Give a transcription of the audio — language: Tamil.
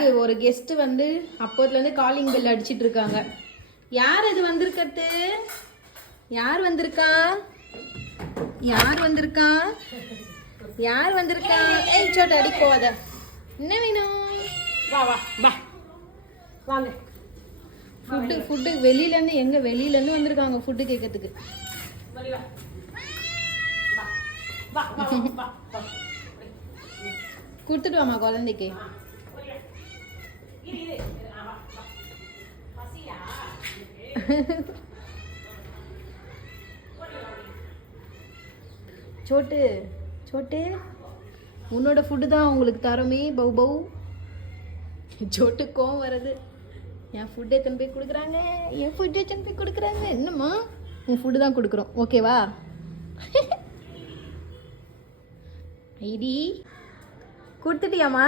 வீட்டுக்கு ஒரு கெஸ்ட் வந்து அப்போதுலேருந்து காலிங் பெல் அடிச்சிட்டு இருக்காங்க. யார் இது வந்திருக்கிறது? யார் வந்திருக்கா? யார் வந்திருக்கா? யார் வந்திருக்கா? ஏய் சோட்ட அடி போவாத. என்ன வேணும்? வா வா வா வாங்க. ஃபுட்டு வெளியிலேருந்து வெளியிலேருந்து வந்திருக்காங்க ஃபுட்டு கேட்கறதுக்கு. வா வா வா வா வா. கொடுத்துட்டு வாமா குழந்தைக்கு. சோட்டு சோட்டு உன்னோட ஃபுட்டு தான் உங்களுக்கு தரோமே பவு பவு. சோட்டு கோவம் வருது. என் ஃபுட்டு எத்தனை போய் கொடுக்குறாங்க, என் ஃபுட்டு எத்தனை போய் கொடுக்குறாங்க. என்னம்மா உன் ஃபுட்டு தான் கொடுக்குறோம், ஓகேவா? ஐடி கொடுத்துட்டியாம்மா?